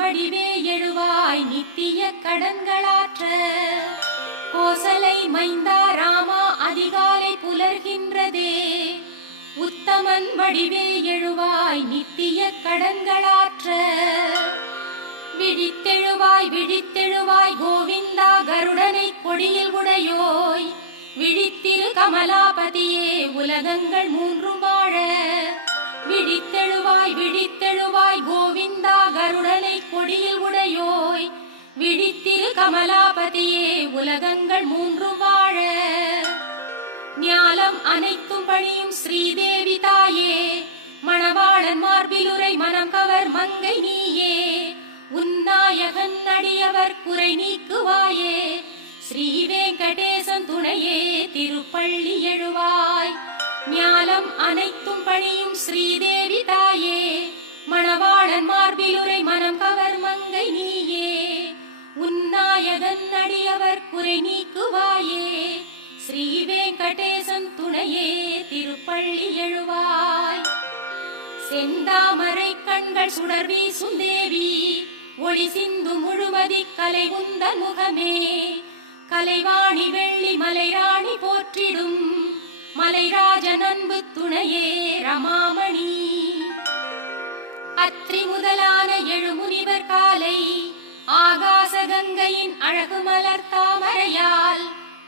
வடிவே எழுவாய் நித்திய கடன்களாற்ற. கோசலை மைந்தா ராமா அதிகாலை புலர்கின்றதே, உத்தமன் வடிவே எழுவாய் நித்திய கடன்களாற்ற. விழித்தெழுவாய் விழித்தெழுவாய் கோவிந்தா கருடனை கொடியில் உடையோய், விழித்திரு கமலாபதியே உலகங்கள் மூன்றும் வாழ. விழித்தெழுவாய் விழித்தெழுவாய் கோவிந்தா கருடனை கொடியில் உடையோய், விழித்திரு கமலாபதியே உலகங்கள் மூன்றும் வாழ. ஞாலம் அனைத்தும் பணியும் ஸ்ரீதேவி தாயே, மணவாளன் மார்பிலுரை மனம் கவர் மங்கை நீயே, உன்னாயகன் அடியவர் குறை நீக்குவாயே. ஸ்ரீ வெங்கடேசன் துணையே திருப்பள்ளி எழுவாய். ஞாலம் அனைத்தும் பணியும் ஸ்ரீதேவி தாயே, மணவாளன் மார்பிலுரை மனம் கவர் மங்கை நீயே, உன்னாயகன் அடியவர் குறை நீக்குவாயே. ஸ்ரீ வெங்கடேசன் துணையே திருப்பள்ளி எழுவாய். செந்தாமரை கண்கள் சுடர் வீசும் தேவி, ஒளி சிந்து முழுமதி கலை உந்தன் முகமே. கலைவாணி வெள்ளி மலைராணி போற்றிடும், மலைராஜன் அன்பு துணையே ரமாமணி. அத்ரி முதலான எழுமுனிவர் காலை, ஆகாச கங்கையின் அழகு மலர் தாமரையால்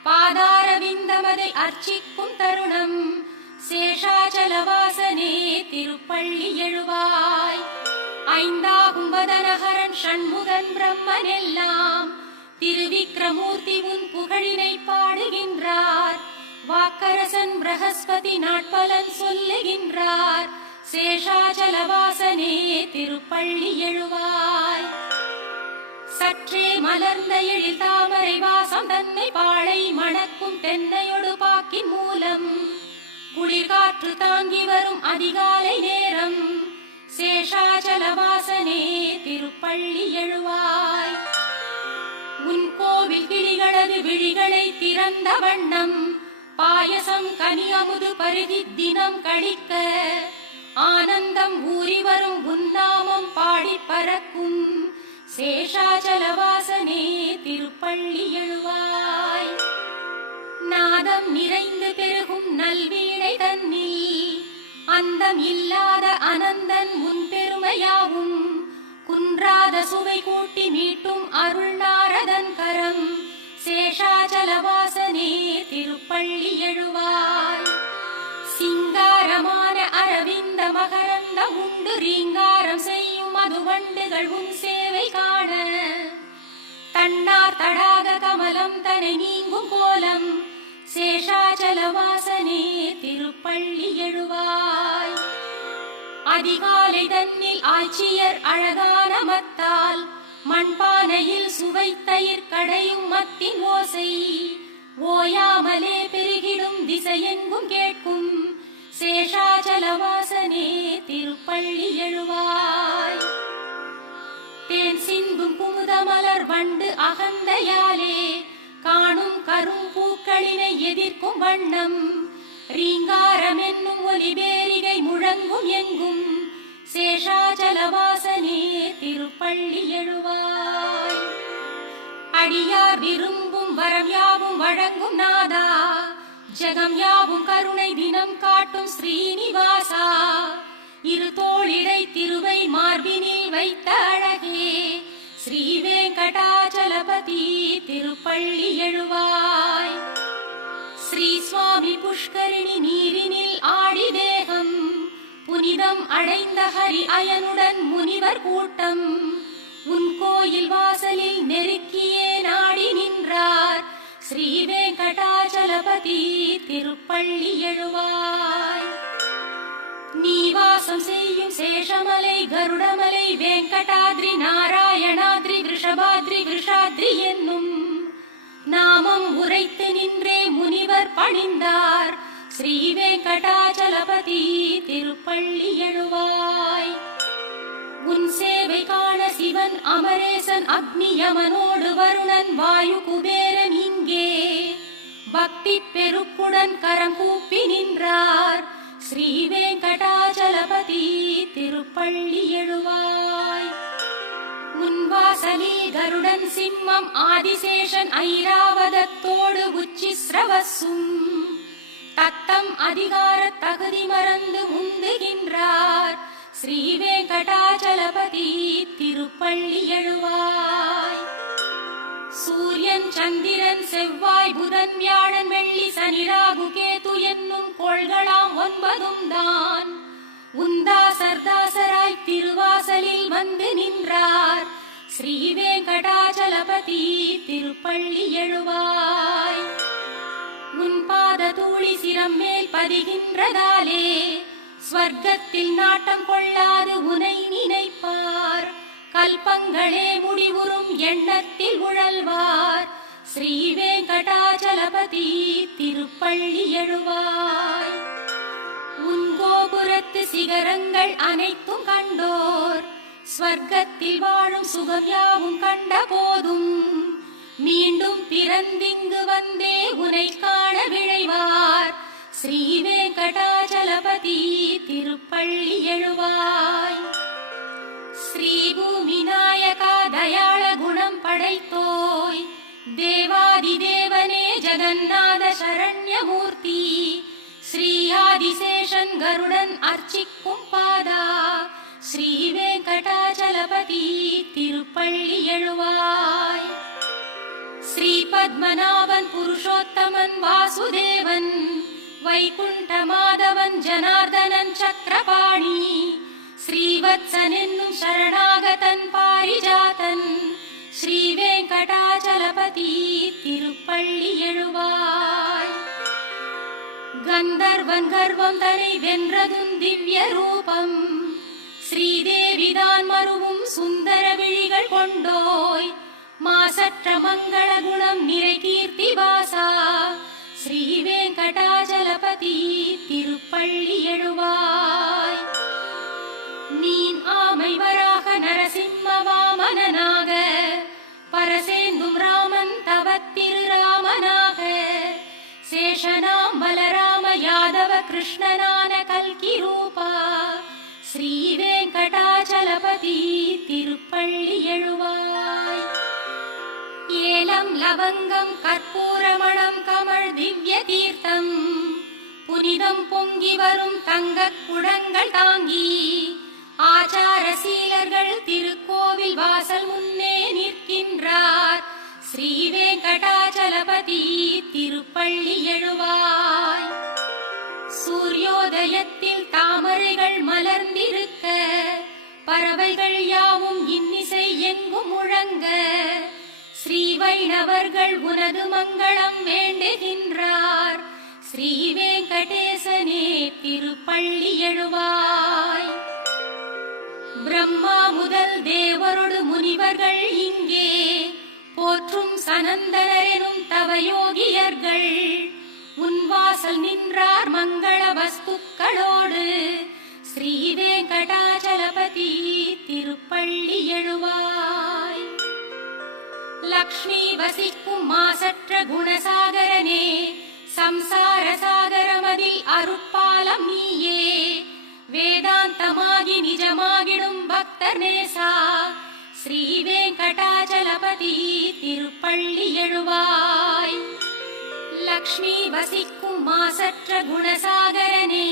பாதாரவிந்தமதை அர்ச்சிக்கும் தருணம். சேஷாச்சலவாசனே திருப்பள்ளி எழுவாய். ஐந்தாகும் வதனஹரன் ஷண்முகன் பிரம்மன் எல்லாம், திருவிக்ரமூர்த்தி உன் புகழினை பாடுகின்றார். வாக்கரசன் பிரகஸ்பதி நாட்பலன் சொல்லுகின்றார். சேஷாச்சலவாசனே திருப்பள்ளி எழுவாய். சற்றே மலர்ந்த எழில் தாமரை வாசம் தன்னை பாழை மணக்கும் தென்னையொடு பாக்கின் மூலம், குளிர்காற்று தாங்கி வரும் அதிகாலை நேரம். சேஷாச்சலவாசனே திருப்பள்ளி எழுவாய். உன் கோவில் கிளிகளது விழிகளை திறந்த வண்ணம், பாயசம் கனி அமுது பருகி தினம் கழிக்க, ஆனந்தம் ஊறி வரும் உன்னாமம் பாடி பறக்கும். சேஷாச்சலவாசனே திருப்பள்ளி எழுவாய். நாதம் நிறைந்து பெருகும் நல்வீணை தன்னில், அந்தம் இல்லாத அனந்தன் முன் பெருமையாவும், குன்றாத சுவை கூட்டி மீட்டும் அருள் நாரதன் கரம். சேஷாச்சலவாசனே திருப்பள்ளி எழுவாய். சிங்காரமான அரவிந்த மகரந்தம் உண்டு ரீங்காரம் செய்யும் மதுவண்டுகள் உன் சேவை காண. தன்னார் தடாக கமலம் தனை நீங்கும் கோலம். சேஷாச்சலவாசனே திருப்பள்ளி எழுவாய். அதிகாலை தன்னில் ஆட்சியர் அழகான மத்தால், மண்பானையில் சுவைத்தயிர் கடையும் மத்தின் ஓசை, ஓயாமலே பெருகிடும் திசையெங்கும் கேட்கும். சேஷாச்சலவாசனே திருப்பள்ளி எழுவாய். தேன் சிந்தும் குமுதமலர் வண்டு அகந்தையாலே, காணும் கரும் பூக்களினை எதிர்க்கும் வண்ணம். ரீங்காரம் என்னும் ஒலிபேரிகை முழங்கும் எங்கும். சேஷாச்சலவாசனே திருப்பள்ளி எழுவாய். அடியார் விரும்பும் வரம் யாவும் வழங்கும் நாதா, ஜெகம் யாவும் கருணை தினம் காட்டும் ஸ்ரீனிவாசா. இரு தோளிடை திருவை மார்பினில் வைத்த அழகே, ஸ்ரீ வெங்கடாச்சலபதி திருப்பள்ளி எழுவாய். ஸ்ரீ சுவாமி புஷ்கரிணி நீரினில் ஆடி தேகம், புனிதம் அடைந்த ஹரி அயனுடன் முனிவர் கூட்டம். உன் கோயில் வாசலில் நெருக்கியே நாடி நின்றார். ஸ்ரீ வெங்கடாச்சலபதி திருப்பள்ளி எழுவாய். நீ வாசம் செய்யும் சேஷமலை கருடமலை வெங்கடாத்ரி நாராயணாத்ரி விஷபாத்ரி விஷாத்ரி என்னும் நாமம் உரைத்து நின்றே முனிவர் பணிந்தார். ஸ்ரீ வெங்கடாச்சலபதி திருப்பள்ளி எழுவாய். உன் சேவை காண சிவன் அமரேசன் அக்னி யமனோடு வருணன் வாயு குபேரன் இங்கே பக்தி பெருக்குடன் கரம் கூப்பி நின்றார். ஸ்ரீ வெங்கடாச்சலபதி திருப்பள்ளி எழுவாய். உன் வாசலில் கருடன் சிம்மம் ஆதிசேஷன் ஐராவதத்தோடு உச்சி ஸ்ரவசும் தத்தம் அதிகார தகுதி மறந்து முந்துகின்றார் ஸ்ரீ வெங்கடாச்சலபதி திருப்பள்ளி எழுவாய். சூரியன் சந்திரன் செவ்வாய் புதன் வியாழன் வெள்ளி சனி ராகு கேது என்னும் கோள்களாம் 9 தான் உந்தாசர்தாசராய் திருவாசலில் வந்து நின்றார் ஸ்ரீ வெங்கடாச்சலபதி திருப்பள்ளி எழுவாய். உன் பாத தூளி சிரம் மேல் பதிகின்றதாலே ஸ்வர்க்கத்தில் நாட்டம் கொள்ளாது உனை நினைப்பார் கல்பங்களே முடிவுறும் எண்ணத்தில் உழல்வார் ஸ்ரீ வெங்கடாச்சலபதி திருப்பள்ளி எழுவாய். உன் கோபுரத்து சிகரங்கள் அனைத்தும் கண்டோர் ஸ்வர்க்கத்தில் வாழும் சுகம் யாவும் கண்ட போதும் மீண்டும் பிறந்திங்கு வந்தே உனை காண விழைவார் ஸ்ரீ வெங்கடாச்சலபதி திருப்பள்ளி எழுவாய். ஸ்ரீ பூமி நாயகா தயாள குணம் படைத்தோய் தேவாதி தேவனே ஜெகநாத சரண்யமூர்த்தி ஸ்ரீ ஆதிசேஷன் கருடன் அர்ச்சிக்கும் பாதா ஸ்ரீ வெங்கடாச்சலபதி திருப்பள்ளி எழுவாய். ஸ்ரீ பத்மநாபன் புருஷோத்தமன் வாசுதேவன் வைகுண்ட மாதவன் ஜனார்தனன் சக்கரபாணி ஸ்ரீவத்சன் என்னும் சரணாகதன் பாரிஜாதன் ஸ்ரீ வெங்கடாச்சலபதி திருப்பள்ளி எழுவாய். கந்தர்வன் கர்வம் தனை வென்றதும் திவ்ய ரூபம் ஸ்ரீதேவிதான் மருவும் சுந்தர விழிகள் கொண்டோய் மாசற்ற மங்கள குணம் நிறை கீர்த்தி வாசா ஸ்ரீ வெங்கடாச்சலபதி திருப்பள்ளி எழுவாய். மீன் ஆமை வராக நரசிம்ம வாமனனாக பரசேந்தும் ராமன் தவத்திரு ராமனாக சேஷனாம் பலராம யாதவ கிருஷ்ணனான கல்கி ரூபா ஸ்ரீ வெங்கடாச்சலபதி திருப்பள்ளி எழுவாய். ஏலம் லவங்கம் கற்பூரமணம் கமழ் திவ்ய தீர்த்தம் புனிதம் பொங்கி வரும் தங்கக் குடங்கள் தாங்கி ஆச்சார சீலர்கள் திருக்கோவில் வாசல் முன்னே நிற்கின்றார் ஸ்ரீ வெங்கடாச்சலபதி திருப்பள்ளி எழுவாய். சூரியோதயத்தில் தாமரைகள் மலர்ந்திருக்க பறவைகள் யாவும் இன்னிசை எங்கும் முழங்க ஸ்ரீ வைணவர்கள் உனது மங்களம் வேண்டுகின்றார் ஸ்ரீ வெங்கடேசனே திருப்பள்ளி எழுவாய். பிரம்மா முதல் தேவரோடு முனிவர்கள் இங்கே போற்றும் சனந்தனரெனும் தவயோகியர்கள் உன் வாசல் நின்றார் மங்கள வஸ்துக்களோடு ஸ்ரீ வெங்கடாச்சலபதி திருப்பள்ளி எழுவாய். லக்ஷ்மி வசிக்கும் மாசற்ற குணசாகரனே சம்சார சாகரமதில் அருட்பாலம் நீயே வேதாந்தமாகி நிஜமாகிடும் பக்தர் நேசா ஸ்ரீ வெங்கடாச்சலபதி திருப்பள்ளி எழுவாய். லக்ஷ்மி வசிக்கும் மாசற்ற குணசாகரனே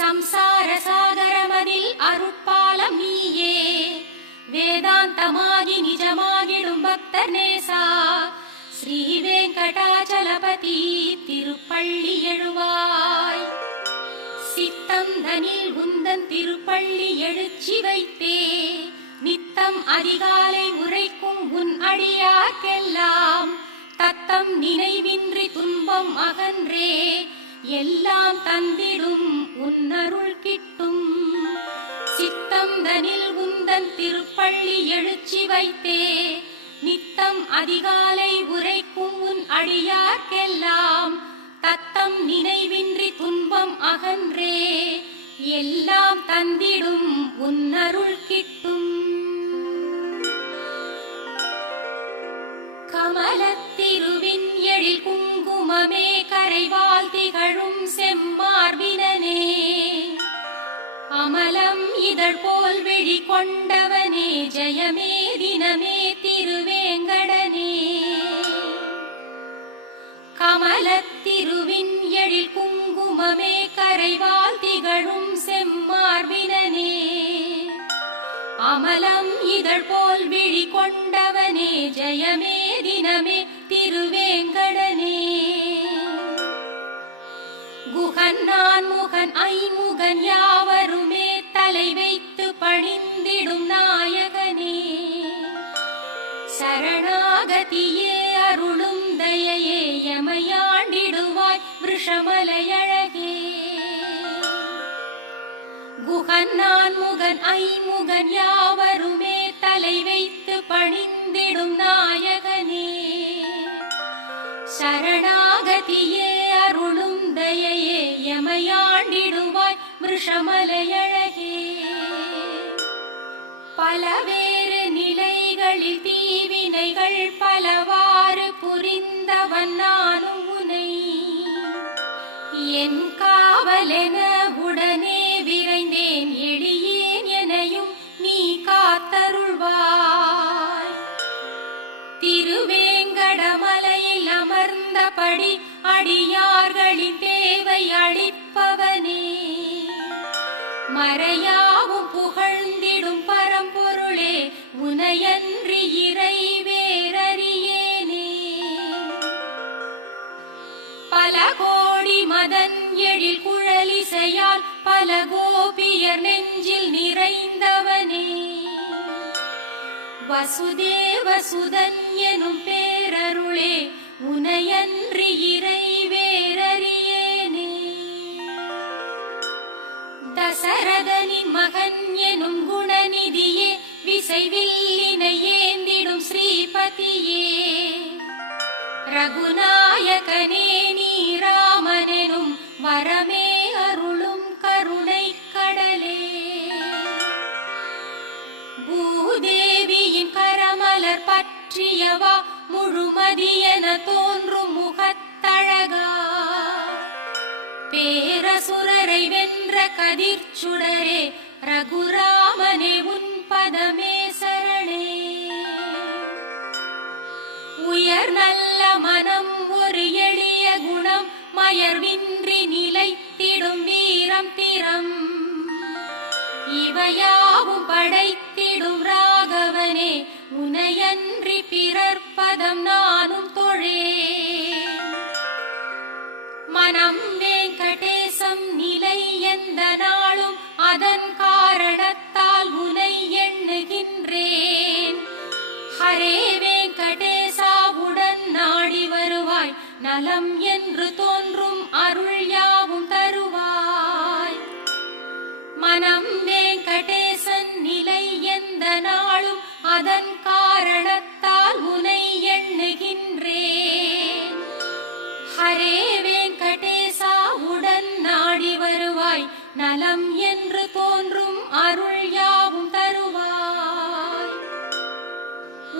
சம்சார சாகரமதில் அருட்பாலம் நீயே வேதாந்தமாகி நிஜமாகிடும் பக்தர் நேசா ஸ்ரீ வெங்கடாச்சலபதி திருப்பள்ளி எழுவாய். சித்தம் தனில் உந்தன் திருப்பள்ளி எழுச்சி வைத்தே நித்தம் அதிகாலை உரைக்கும் உன் அடியார்க்கெல்லாம் தத்தம் நினைவின்றி துன்பம் அகன்றே எல்லாம் தந்திடும் உன்னருள் கிட்டும். சித்தம் தனில் உந்தன் திருப்பள்ளி எழுச்சி வைத்தே நித்தம் அதிகாலை உரைக்கும் உன் அடியார்க்கெல்லாம் தத்தம் நினைவின்றி துன்பம் அகன்றே எல்லாம் தந்திடும் உன்னருள் கிட்டும். கமலத்திருவின் எழில் குங்குமமே கரைவால் திகழும் செம்மார்பினனே கமலம் இதழ் போல் விழி கொண்டவனே ஜெயமே தினமே திருவேங்கடனே. கமலத்திருவின் எழில் குங்குமமே கரைவால் திகழும் செம்மார்பினனே. அமலம் இதழ் போல் விழி கொண்டவனே ஜெயமே தினமே திருவேங்கடனே. குகன் நான் முகன் ஐமுகன் யாவருமே தலை வைத்து பணிந்திடும் நாயகனே. சரணாகதியே அருளும் தயையே எமையாண்டிடுவாய் விஷமலையழகே. குகன் நான் முகன் ஐமுகன் யாவருமே தலை வைத்து பணிந்திடும் நாயகனே. சரணாகதியே அருளும் தயையே எமையாண்டிடுவாய் விஷமலையழகே. பலவேறு நிலைகளில் தீவினைகள் பலவாறு புரிந்தவன் நானும் உனை. என் காவலென உடனே விரைந்தேன் எளியேன் எனையும் நீ காத்தருள்வாய். திருவேங்கடமலையில் அமர்ந்தபடி அடியார்களின் தேவை அளிப்பவனே. மறையாவும் புகழ்ந்திடும் பரம்பொருளே உனையன்றி இறை வேறறியேனே. பல கோடி மதன் எழில் குழலிசையால் பல கோபியர் நெஞ்சில் நிறைந்தவனே. வசுதேவ சுதன் எனும் பேரருளே உனையன்றி இறை வேறறியேனே. தசரதனின் மகன் எனும் குணநிதியே விசைவில்லினை ஏந்திடும் ஸ்ரீபதியே. ரகுநாயகனே நீ ராமனெனும் வரமே அருளும் கருணை கடலே. பூதேவியின் கரமலர் பற்றியவா முழுமதியென தோன்றும் முகத்தழகா. பேரசுரரை வென்ற கதிர்ச்சுடரே ரகுராமனே உன் பதமே சரணே. உயர் நல்ல மனம் ஒரு எளிய குணம் மயர்வின்றி நிலைத்திடும் வீரம் திறம். இவையாவும் படைத்திடும் ராகவனே உனையன்றி பிறர்ப்பதம் நானும் தொழேன். மனம் வெங்கடேசம் நிலை எந்த நாளும் அதன் காரணத்தால் உனை எண்ணுகின்றேன். ஹரே வெங்கடேசாவுடன் நாடி வருவாய் நலம் என்று தோன்றும் அருள் யாவும் தருவாய். மனம் வெங்கடேசன் நிலை எந்த நாளும் அதன் காரணத்தால் உனை எண்ணுகின்றேன். ஹரே வெங்கடேசாவுடன் நாடி வருவாய் நலம் என்று தோன்றும் அருள் யாவும் தருவாய்.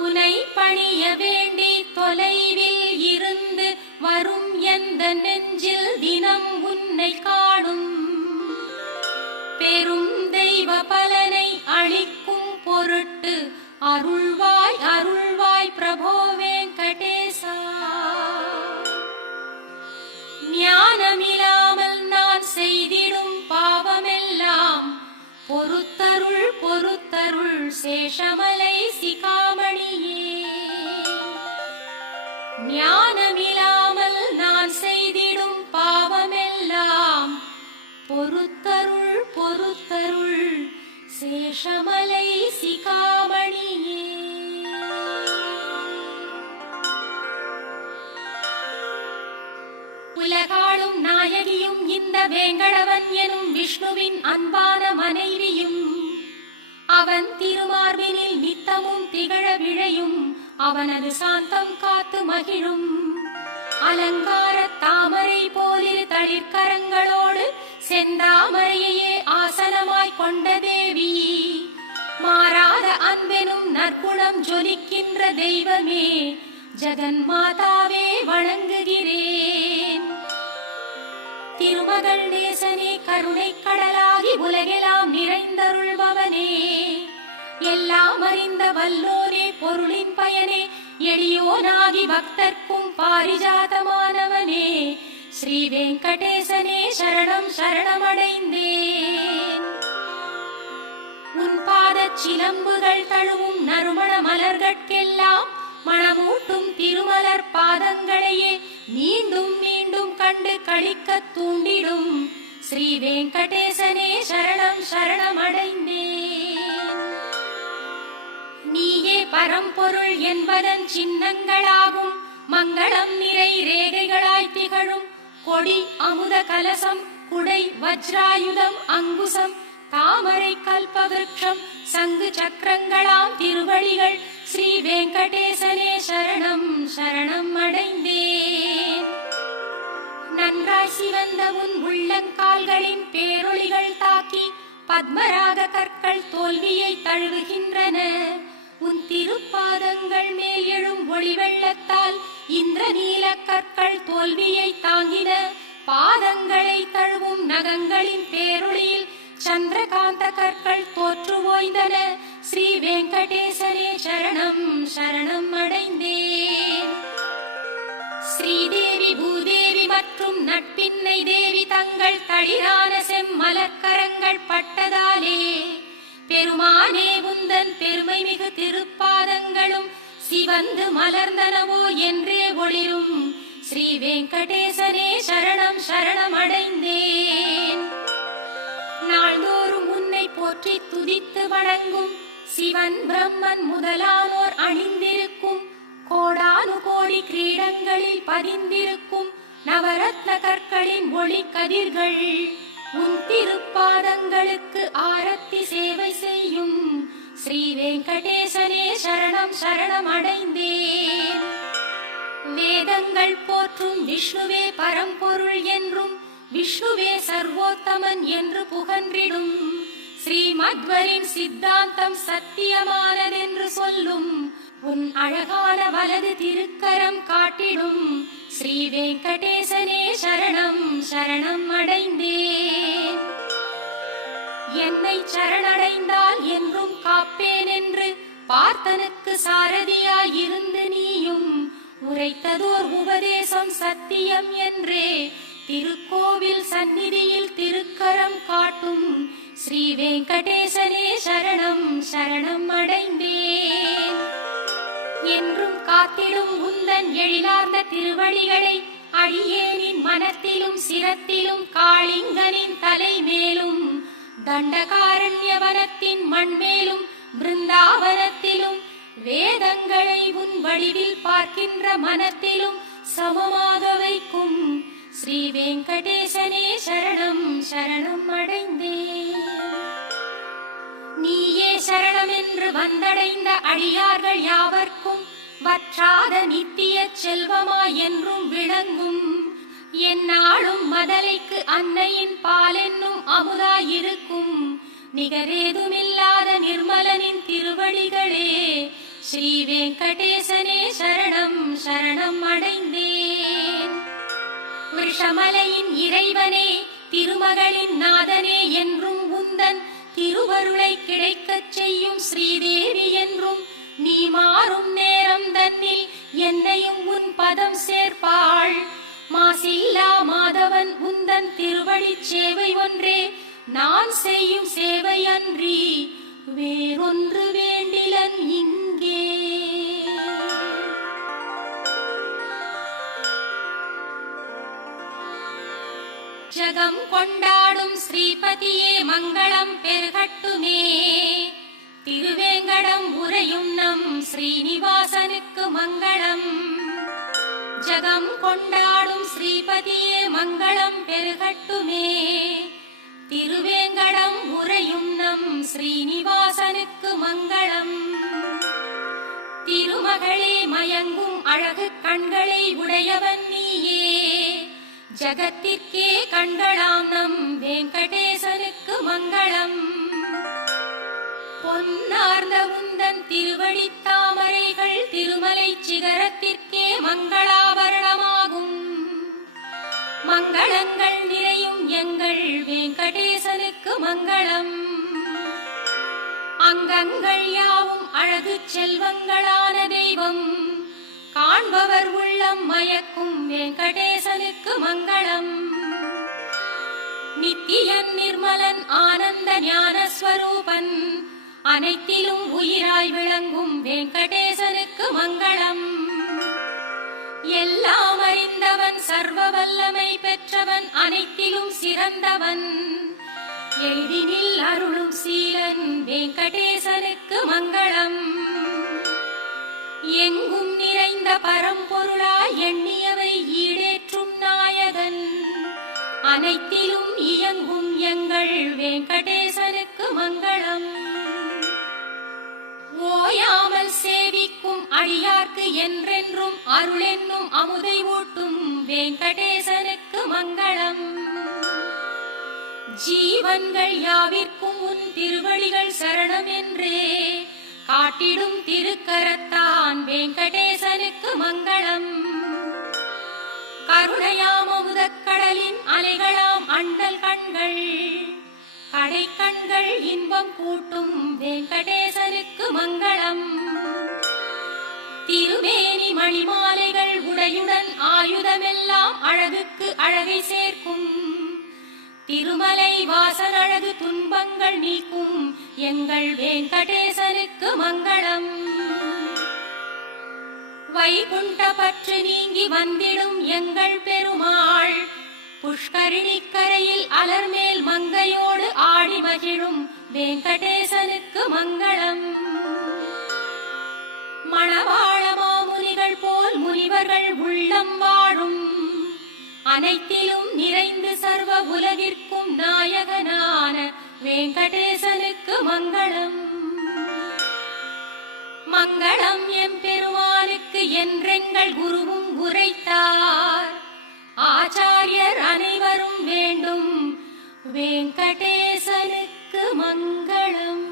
உனை பணிய வேண்டி தொலைவில் இருந்து வரும் எந்த நெஞ்சில் தினம் உன்னை காணும். பெரும் தெய்வ பலனை அளிக்கும் பொருட்டு அருள்வாய் அருள்வாய் பிரபோ வெங்கடேசா. ஞானமில்லாமல் நான் செய்திடும் பாவமெல்லாம் பொறுத்தருள் பொறுத்தருள் சேஷமலை சிகாமணியே. ஞானமில்லாமல் நான் செய்திடும் பாவமெல்லாம் பொறுத்தருள் பொறுத்தருள் சேஷமலை சிகாமணியே. உலகாளும் நாயகியும் இந்த வேங்கடவன் எனும் விஷ்ணுவின் அன்பான மனைவியும். அவன் திருமார்பினில் நித்தமும் திகழ விழையும் அவனது சாந்தம் காத்து மகிழும். அலங்கார தாமரை போலிரு தளிர்கரங்களோடு செந்தாமரையே ஆசனமாய் கொண்ட தேவி. மாறாத அன்பெனும் நற்குணம் ஜொலிக்கின்ற தெய்வமே ஜெகன் மாதாவே வணங்குகிறேன். திருமகள் நேசனே கருணை கடலாகி உலகெல்லாம் நிறைந்தருள்பவனே எல்லாம் அறிந்த வல்லோனே பொருளின் பயனே எளியோனாகி பக்தர்க்கும் பாரிஜாதமானவனே ஸ்ரீ வெங்கடேசனே சரணம் சரணமடைந்தேன். உன் பாதச் சிலம்புகள் தழுவும் நறுமண மலர்கட்கெல்லாம் மணமூட்டும் திருமலர் பாதங்களையே மீண்டும் மீண்டும் கண்டு களிக்க தூண்டிடும் ஸ்ரீ வெங்கடேசனே சரணம் சரணமடைந்தேன். நீயே பரம்பொருள் என்பதன் சின்னங்களாகும் மங்களம் நிறை ரேகைகளாய் திகழும் கொடி அமுத கலசம் குடை வஜ்ராயுதம் அங்குசம் தாமரை கல்பவிருக்ஷம் சங்கு சக்கரங்களாம் திருவடிகள் ஸ்ரீ வெங்கடேசனே சரணம் சரணம் அடைந்தேன். நன்றாய் சிவந்த உன் உள்ளங்கால்களின் பேரொளிகள் தாக்கி பத்மராக கற்கள் தோல்வியை தழுவுகின்றன. உன் திருப்பாதங்கள் மேல் எழும் ஒளி வெள்ளத்தால் இந்திரநீல கற்கள் தோல்வியை தாங்கின. பாதங்களை தழுவும் நகங்களின் பேரொளியில் சந்திரகாந்த கற்கள் தோற்று ஓய்ந்தன. ஸ்ரீ வெங்கடேசனே சரணம் சரணம் அடைந்தேன். ஸ்ரீதேவி பூதேவி மற்றும் நட்பின்னை தேவி தங்கள் தளிரான செம்மலர்க்கரங்கள் பட்டதாலே பெருமானே உந்தன் பெருமை மிகு திருப்பாதங்களும் சிவந்து மலர்ந்தனவோ என்றே ஒளிரும் ஸ்ரீ வெங்கடேசனே சரணம் சரணம் அடைந்தேன். நாள்தோறும் உன்னை போற்றி துதித்து வணங்கும் சிவன் பிரம்மன் முதலானோர் அணிந்திருக்கும் கோடானு கோடி கிரீடங்களில் பதிந்திருக்கும் நவரத்ன கற்களின் ஒளி கதிர்கள் உன் திருப்பாதங்களுக்கு ஆரத்தி சேவை செய்யும் ஸ்ரீ வெங்கடேசனே சரணம் சரணம் அடைந்தேன். வேதங்கள் போற்றும் விஷ்ணுவே பரம்பொருள் என்றும் விஷ்ணுவே சர்வோத்தமன் என்று புகன்றிடும் ஸ்ரீமத்வரின் சித்தாந்தம் சத்தியமானதென்று சொல்லும் உன் அழகான வலது திருக்கரம் காட்டிடும் ஸ்ரீ வெங்கடேசனே சரணம் சரணம் அடைந்தேன். என்னை சரணடைந்தால் என்றும் காப்பேன் என்று பார்த்தனுக்கு சாரதியாயிருந்து நீயும் உரைத்ததோர் உபதேசம் சத்தியம் என்றே திருக்கோவில் சந்நிதியில் திருக்கரம் காட்டும் ஸ்ரீ வெங்கடேசனே சரணம் சரணம் அடைந்தேன். என்றும் காத்திடும் உந்தன் எழிலார்ந்த திருவடிகளை அடியேனின் மனத்திலும் சிரத்திலும் காளிங்கனின் தலை மேலும் தண்டகாரண்யவனத்தின் மண்மேலும் பிருந்தாவனத்திலும் வேதங்களை உன் வடிவில் பார்க்கின்ற மனத்திலும் சமமாக வைக்கும் ஸ்ரீ வெங்கடேசனே சரணம் சரணம் அடைந்தேன். நீயே சரணம் என்று வந்தடைந்த அடியார்கள் யாவர்க்கும் வற்றாத நித்திய செல்வமாய் என்றும் விளங்கும் எந்நாளும் மதலைக்கு அன்னையின் பாலென்னும் அமுதாயிருக்கும் நிகரேதுமில்லாத நிர்மலனின் திருவடிகளே ஸ்ரீ வெங்கடேசனே சரணம் சரணம் அடைந்தேன். விஷமலையின் இறைவனே திருமகளின் நாதனே என்றும் உந்தன் திருவருளை கிடைக்கச் செய்யும் ஸ்ரீதேவி என்றும் நீ மாறும் நேரம் தன்னில் என்னையும் உன் பதம் சேர்ப்பாள். மாசில்லா மாதவன் உந்தன் திருவடி சேவை ஒன்றே நான் செய்யும் சேவை அன்றி வேறொன்று வேண்டிலன் இங்கே. ஜகம் கொண்டாடும் ஸ்ரீபதியே மங்களம் பெருகட்டுமே. திருவேங்கடம் உரையும் நம் ஸ்ரீனிவாசனுக்கு மங்களம். ஜகம் கொண்டாடும் ஸ்ரீபதியே மங்களம் பெருகட்டுமே. திருவேங்கடம் உரையும் நம் ஸ்ரீனிவாசனுக்கு மங்களம். திருமகளே மயங்கும் அழகு கண்களை உடையவன் நீயே. ஜகத்திற்கே கண்களாம் நம் வெங்கடேசனுக்கு மங்களம். பொன்னார்ந்த உந்தன் திருவடி தாமரைகள் திருமலை சிகரத்திற்கே மங்களாபரணமாகும். மங்களங்கள் நிறையும் எங்கள் வெங்கடேசனுக்கு மங்களம். அங்கங்கள் யாவும் அழகு செல்வங்களான தெய்வம், காண்பவர் உள்ளம் மயக்கும் வெங்கடேசனுக்கு மங்களம். நித்தியன் நிர்மலன் ஆனந்த ஞான ஸ்வரூபன், அனைத்திலும் உயிராய் விளங்கும் வெங்கடேசனுக்கு மங்களம். எல்லாம் அறிந்தவன், சர்வ வல்லமை பெற்றவன், அனைத்திலும் சிறந்தவன், எளிதினில் அருளும் சீலன் வெங்கடேசனுக்கு மங்களம். எங்கும் நிறைந்த பரம்பொருளாய் எண்ணியவை ஈடேற்றும் நாயகன், அனைத்திலும் இயங்கும் எங்கள் வெங்கடேசனுக்கு மங்களம். ஓயாமல் சேவிக்கும் அடியார்க்கு என்றென்றும் அருளென்னும் அமுதை ஊட்டும் வெங்கடேசனுக்கு மங்களம். ஜீவன்கள் யாவிற்கும் உன் திருவடிகள் சரணம் என்றே காட்டிடும் திருக்கரத்தான் வெங்கடேசனுக்கு மங்களம். கருணையாம் அமுதக்கடலின் அலைகளாம் அண்ணல் கண்கள், கடை கண்கள் இன்பம் கூட்டும் வெங்கடேசனுக்கு மங்களம். திருமேனி மணிமாலைகள் உடையுடன் ஆயுதமெல்லாம் அழகுக்கு அழகை சேர்க்கும், திருமலை வாசன் அழகு துன்பங்கள் நீக்கும் எங்கள் வெங்கடேசனுக்கு மங்களம். வைகுண்ட பற்று நீங்கி வந்திடும் எங்கள் பெருமாள், புஷ்கரிணி கரையில் அலர்மேல் மங்கையோடு ஆடி மகிழும் வெங்கடேசனுக்கு மங்களம். மணவாள மாமுனிகள் போல் முனிவர்கள் உள்ளம் வாழும், அனைத்திலும் நிறைந்து சர்வ உலகிற்கும் நாயகனான வெங்கடேசனுக்கு மங்களம். மங்களம் எம்பெருமானுக்கு என்றெங்கள் குருவும் உரைத்தார், ஆச்சாரியர் அனைவரும் வேண்டும் வெங்கடேசனுக்கு மங்களம்.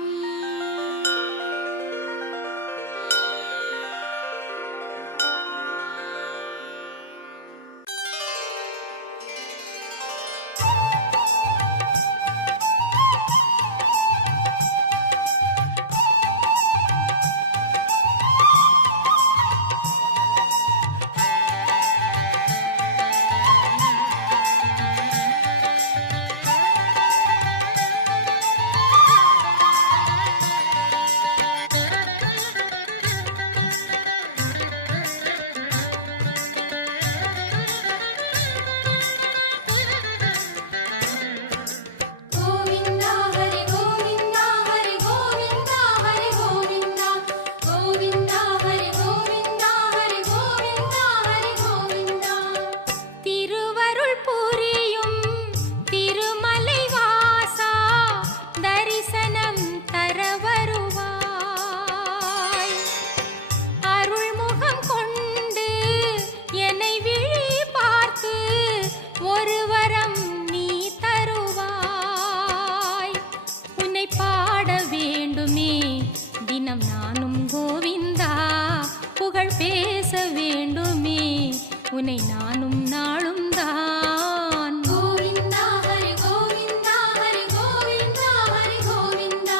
உனை நானும் நாளும் தான். கோவிந்தா ஹரி கோவிந்தா ஹரி கோவிந்தா ஹரி கோவிந்தா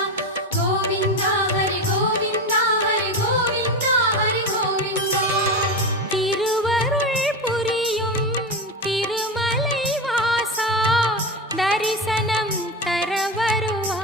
கோவிந்தா ஹரி கோவிந்தா ஹரி கோவிந்தா ஹரி கோவிந்தா. திருவருள் புரியும் திருமலை வாசா, தரிசனம் தர வருவாய்.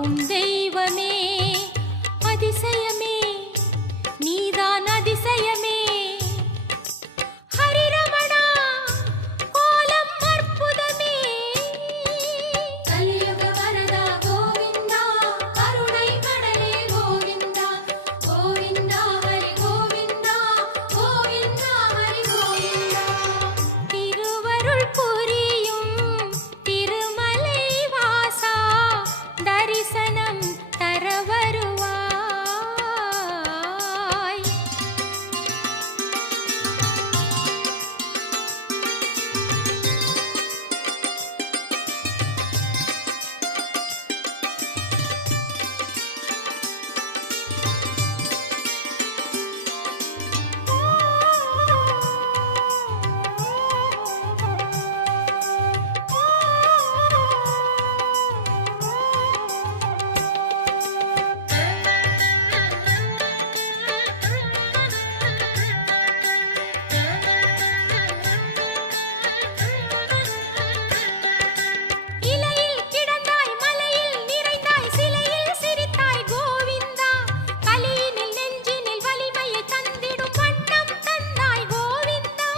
காக்கும் தெய்வமே அதிசயமே நீதான் அதிசயமே ஹரிரமணா கோலம் அற்புதமே கலியுக வரதா கோவிந்தா கருணை கடலே கோவிந்தா கோவிந்தா ஹரி கோவிந்தா கோவிந்தா ஹரி கோவிந்தா திருவருள் புரியும் திருமலை வாசா தரிசனம் தர வருவாய் இலையில் கிடந்தாய் மலையில் நிறைந்தாய் சிலையில் சிரித்தாய் கோவிந்தா கலியினில் நெஞ்சினில் வலிமையை தந்திடும் வண்ணம் தந்தாய் கோவிந்தா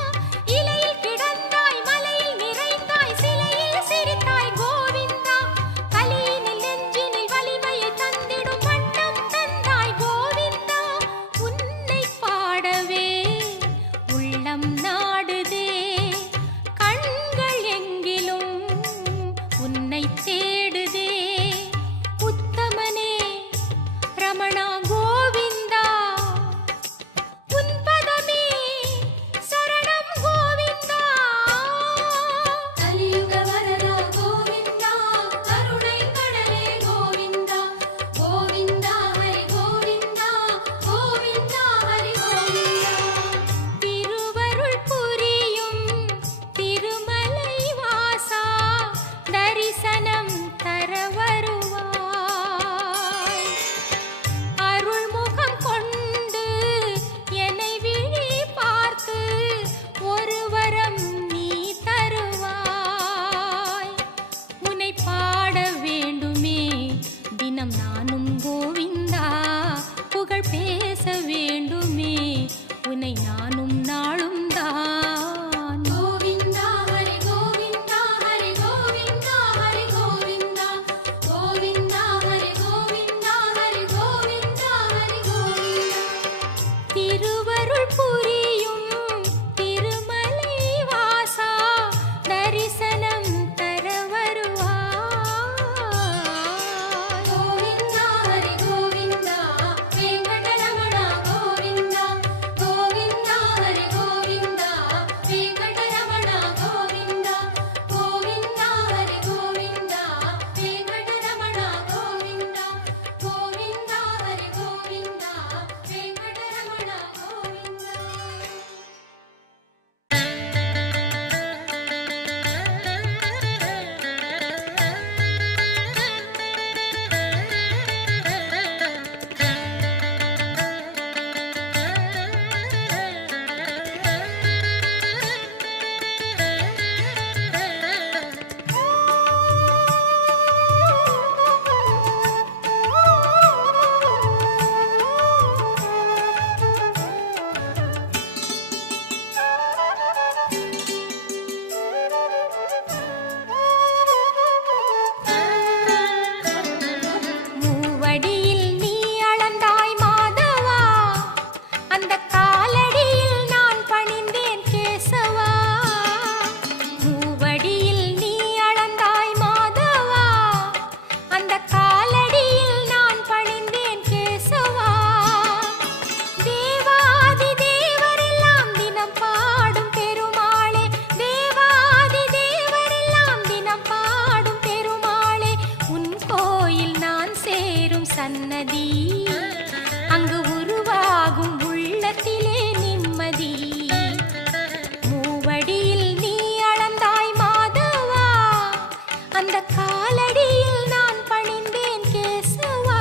இலையில் கிடந்தாய் மலையில் நிறைந்தாய் சிலையில் சிரித்தாய் கோவிந்தா கலியினில் நெஞ்சினில் வலிமையை தந்திடும் வண்ணம் தந்தாய் கோவிந்தா உன்னை பாடவே உள்ளம் நாடுதே கண்கள் எங்கிலும் உன்னை தேடுதே உத்தமனே ரமணா கோவிந்தா உன் பதமே சரணம் கோவிந்தா கலியுக வரதா கோவிந்தா கருணை கடலே கோவிந்தா கோவிந்தா ஹரி கோவிந்தா கோவிந்தா ஹரி கோவிந்தா திருவருள் புரியும் திருமலை வாசா தரிசனம் தர வருவாய் அருள்முகம் கொண்டு என்னை விழி பார்த்து ஒரு வரம் நீ தருவாய் உன்னை பாட வேண்டுமே தினம் நானும் கோவிந்தா புகழ் பேச வேண்டுமே உன்னை நானும் நாளும் தான் கோவிந்தா ஹரி கோவிந்தா ஹரி கோவிந்தா ஹரி கோவிந்தா கோவிந்தா ஹரி கோவிந்தா ஹரி கோவிந்தா ஹரி கோவிந்தா திருவருள் புரியும் திருமலை வாசா தரிசனம் தர வருவாய் கோவிந்தா ஹரி கோவிந்தா வெங்கடரமணா கோவிந்தா கோவிந்தா ஹரி கோவிந்தா வெங்கடரமணா கோவிந்தா கோவிந்தா ஹரி கோவிந்தா வெங்கடரமணா கோவிந்தா கோவிந்தா ஹரி கோவிந்தா வெங்கடரமணா கோவிந்தா மூவடியில் நீ அளந்தாய் மாதவா அந்த காலடியில் நான் பணிந்தேன் கேசவா மூவடியில் நீ அளந்தாய் மாதவா அந்த காலடியில் நான் பணிந்தேன் கேசவா தேவாதி தேவரெல்லாம் தினம் பாடும் பெருமாளே தேவாதி தேவரெல்லாம் தினம் பாடும் பெருமாளே உன் கோயில் நான் சேரும் சன்னதி அங்கு உருவாகும் உள்ளத்திலே நிம்மதி மூவடியில் நீ அளந்தாய் மாதவா அந்த காலடியில் நான் பணிந்தேன் கேசவா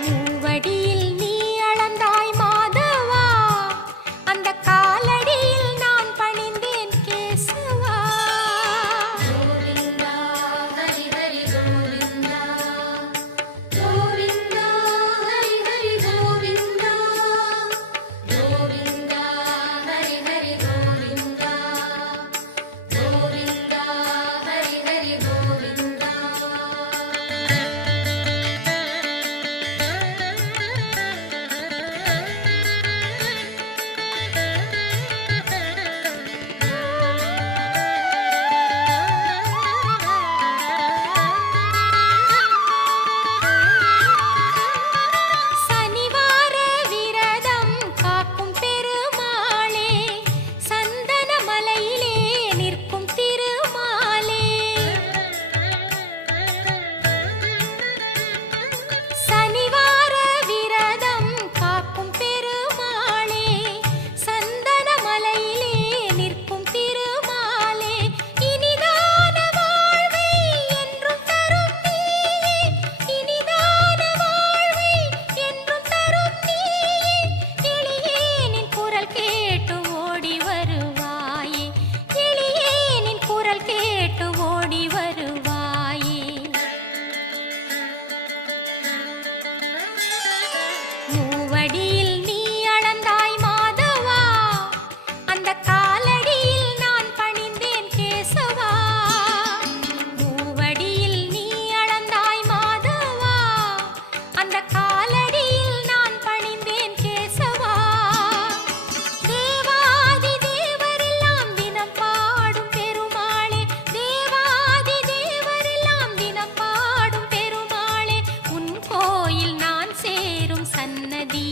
மூவடியில் நீ அளந்தாய் மாதவா, அந்த காலடியில் நான் பணிந்தேன் கேசவா. கோவிந்தா ஹரி ஹரி கோவிந்தா, கோவிந்தா ஹரி ஹரி கோவிந்தா, கோவிந்தா ஹரி ஹரி கோவிந்தா, கோவிந்தா ஹரி ஹரி கோவிந்தா. சனிவார விரதம் காக்கும் பெருமாளே, சந்தன மலையிலே நிற்கும் திருமாலே. சனிவார விரதம் காக்கும் பெருமாளே, சந்தன மலையிலே நிற்கும் திருமாலே. இனிதான வாழ்வை என்றும் தரும் நீயே, இனிதான வாழ்வை என்றும் தரும் நீயே. எளியேனின் குரல் கேட்டு ஓடி வருவாயே, எளியேனின் குரல் கேட்டு ஓடி வருவாயே. மூவடியில் நீ அளந்தாய் மாதவா, அந்த காலடியில் நான் பணிந்தேன் கேசவா. மூவடியில் நீ அளந்தாய் மாதவா, அந்த காலடியில் நான் பணிந்தேன் கேசவா. தேவாதி தேவரெல்லாம் தினம் பாடும் பெருமாளே, தேவாதி தேவரெல்லாம் தினம் பாடும் பெருமாளே. உன் கோயில் நான் சேரும் சன்னதி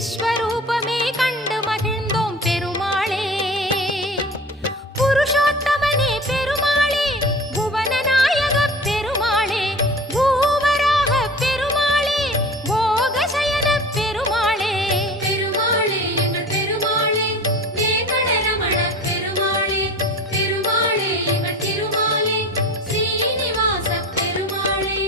விஸ்வரூபமே கண்டு மகிழ்ந்தோம் பெருமாளே. புருஷோத்தமனே பெருமாளே, புவனநாயக பெருமாளே, பூவராக பெருமாளே, போகசயன பெருமாளே. பெருமாளே எங்கள் பெருமாளே, வேங்கடரமண பெருமாளே, பெருமாளே எங்கள் திருமாலே, ஸ்ரீனிவாச பெருமாளே.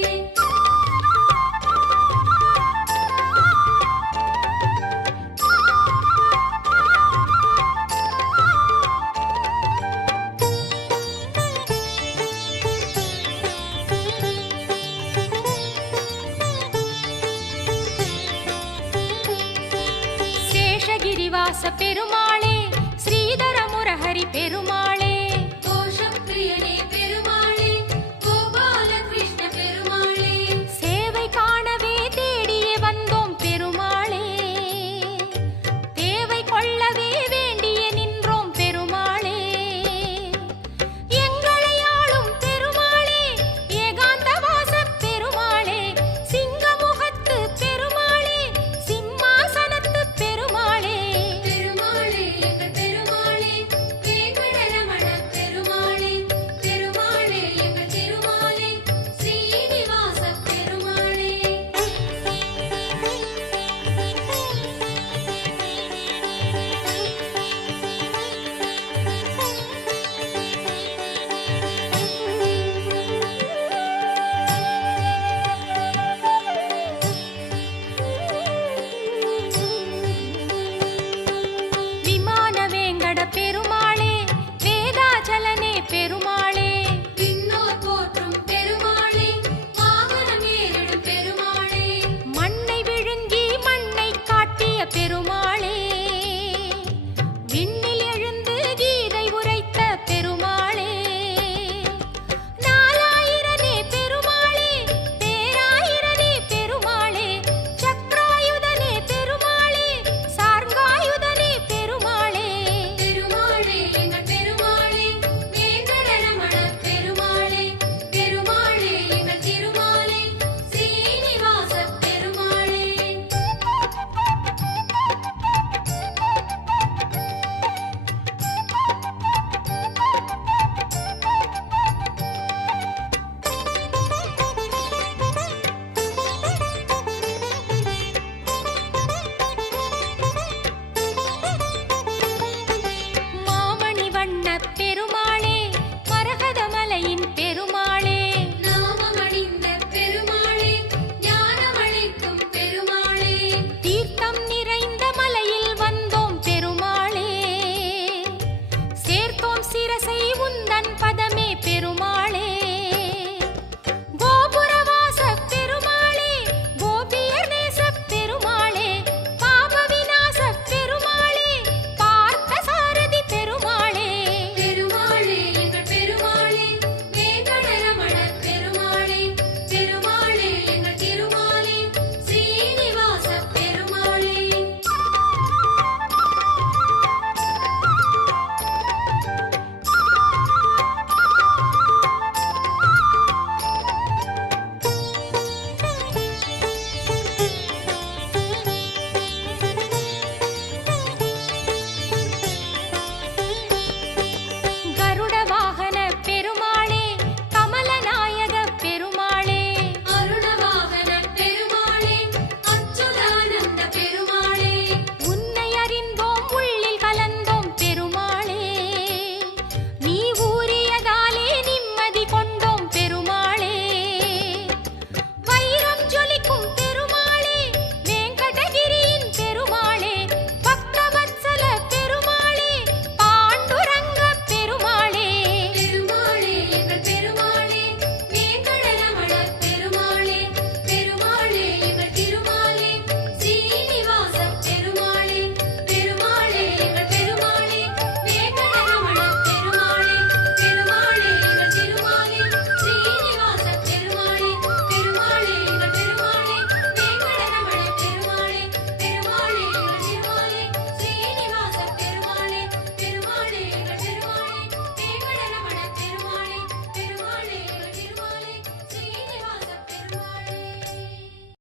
சேஷகிரிவாச பெருமாளே, ஸ்ரீதர முரஹரி பெருமாளே,